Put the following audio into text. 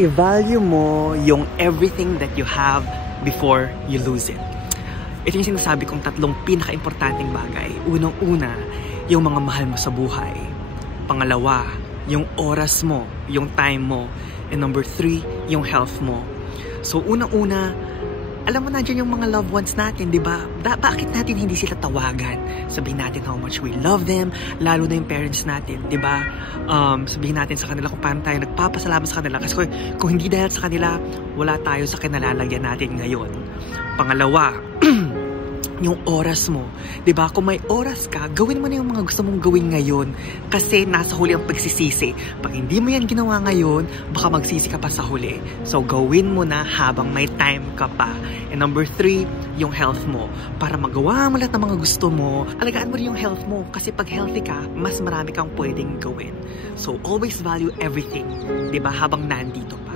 i-value mo yung everything that you have before you lose it. Ito yung sinasabi kong tatlong pinaka-importanting bagay. Unang-una, yung mga mahal mo sa buhay. Pangalawa, yung oras mo, yung time mo. And number 3, yung health mo. So, unang-una, alam mo na dyan yung mga loved ones natin, di ba? Bakit natin hindi sila tawagan? Sabihin natin how much we love them, lalo na yung parents natin, di ba? Sabihin natin sa kanila kung paano tayo nagpapasalamat sa kanila. Kasi kung hindi dahil sa kanila, wala tayo sa kinalalagyan natin ngayon. Pangalawa, yung oras mo. 'Di ba? Kung may oras ka, gawin mo na yung mga gusto mong gawin ngayon kasi nasa huli ang pagsisisi. Pag hindi mo yan ginawa ngayon, baka magsisi ka pa sa huli. So, gawin mo na habang may time ka pa. And number 3, yung health mo. Para magawa mo lahat ng mga gusto mo, alagaan mo rin yung health mo kasi pag healthy ka, mas marami kang pwedeng gawin. So, always value everything. 'Di ba? Habang nandito pa.